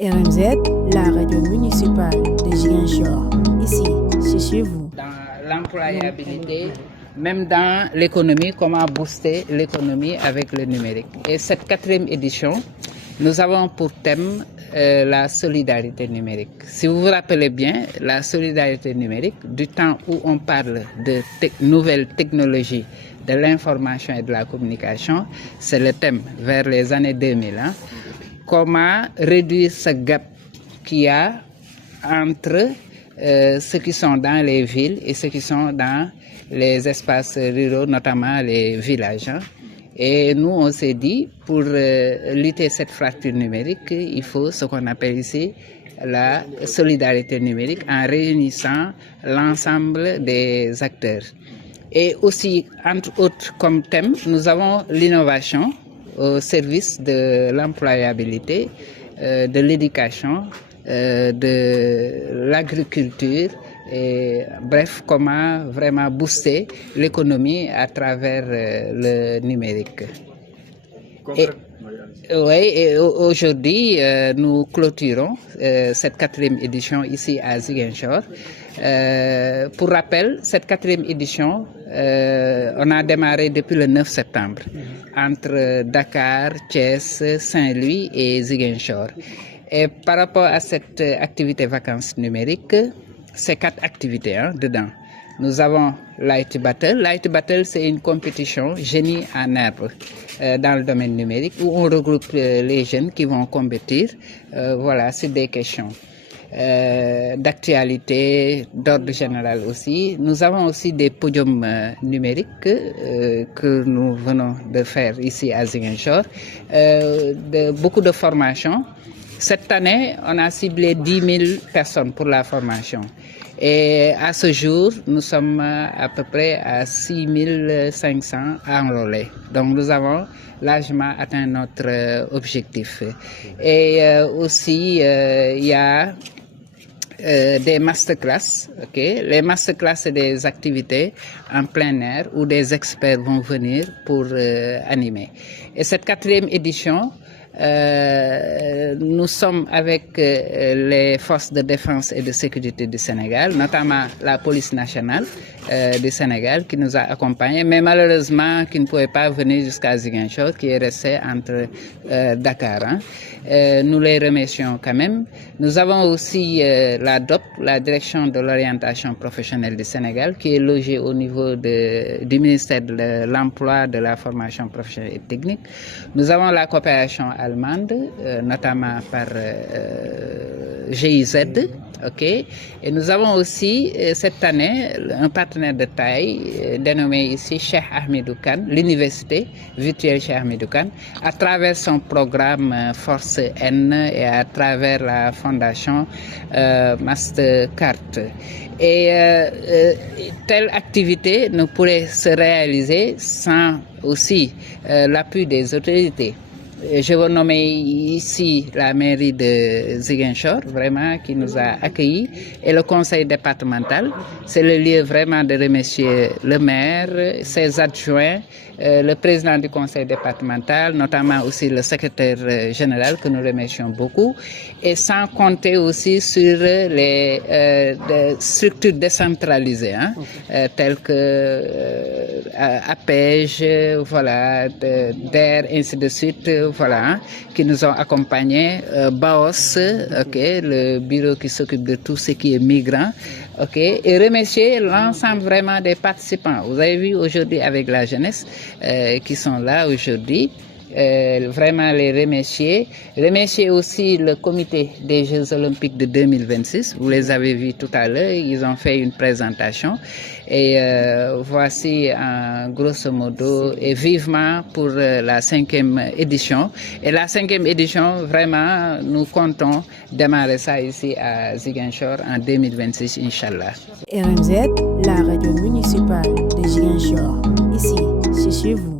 RMZ, la radio municipale de Ziguinchor. Ici, c'est chez vous. Dans l'employabilité, même dans l'économie, comment booster l'économie avec le numérique. Et cette 4e édition, nous avons pour thème la solidarité numérique. Si vous vous rappelez bien, la solidarité numérique, du temps où on parle de nouvelles technologies, de l'information et de la communication, c'est le thème vers les années 2000. Comment réduire ce gap qu'il y a entre ceux qui sont dans les villes et ceux qui sont dans les espaces ruraux, notamment les villages. Et nous, on s'est dit, pour lutter cette fracture numérique, il faut ce qu'on appelle ici la solidarité numérique en réunissant l'ensemble des acteurs. Et aussi, entre autres, comme thème, nous avons l'innovation au service de l'employabilité, de l'éducation, de l'agriculture, et bref, comment vraiment booster l'économie à travers le numérique. Et aujourd'hui, nous clôturons cette 4e édition ici à Ziguinchor. Pour rappel, cette 4e édition, on a démarré depuis le 9 septembre entre Dakar, Thiès, Saint-Louis et Ziguinchor. Et par rapport à cette activité vacances numériques, c'est 4 activités dedans. Nous avons Light Battle. Light Battle, c'est une compétition génie en herbe dans le domaine numérique où on regroupe les jeunes qui vont compétir sur des questions d'actualité, d'ordre général aussi. Nous avons aussi des podiums numériques que nous venons de faire ici à Ziguinchor, beaucoup de formations. Cette année, on a ciblé 10 000 personnes pour la formation. Et à ce jour, nous sommes à peu près à 6 500 enrôlés. Donc nous avons largement atteint notre objectif. Et aussi, il y a des masterclass. Les masterclass, c'est des activités en plein air où des experts vont venir pour animer. Et cette 4e édition, nous sommes avec les forces de défense et de sécurité du Sénégal, notamment la police nationale du Sénégal qui nous a accompagnés, mais malheureusement qui ne pouvait pas venir jusqu'à Ziguinchor, qui est resté entre Dakar. Nous les remercions quand même. Nous avons aussi la DOP, la Direction de l'orientation professionnelle du Sénégal, qui est logée au niveau du ministère de l'Emploi, de la formation professionnelle et technique. Nous avons la coopération allemande, notamment par GIZ. Et nous avons aussi cette année un partenaire de taille dénommé ici Cheikh Ahmedou Kane, l'université virtuelle Cheikh Ahmedou Kane, à travers son programme Force N et à travers la fondation Mastercard. Et telle activité ne pourrait se réaliser sans aussi l'appui des autorités. Je veux nommer ici la mairie de Ziguinchor, vraiment, qui nous a accueillis, et le conseil départemental. C'est le lieu vraiment de remercier le maire, ses adjoints, le président du conseil départemental, notamment aussi le secrétaire général que nous remercions beaucoup, et sans compter aussi sur les structures décentralisées, telles que APEJ, DER, ainsi de suite, qui nous ont accompagnés, BAOS, le bureau qui s'occupe de tout ce qui est migrant, et remercier l'ensemble vraiment des participants. Vous avez vu aujourd'hui avec la jeunesse qui sont là aujourd'hui, vraiment les remercier. Remercier aussi le comité des Jeux Olympiques de 2026. Vous les avez vus tout à l'heure, ils ont fait une présentation. Et voici en grosso modo et vivement pour la 5e édition. Et la 5e édition, vraiment, nous comptons démarrer ça ici à Ziguinchor en 2026, Inch'Allah. RMZ, la radio municipale de Ziguinchor. Ici, c'est chez vous.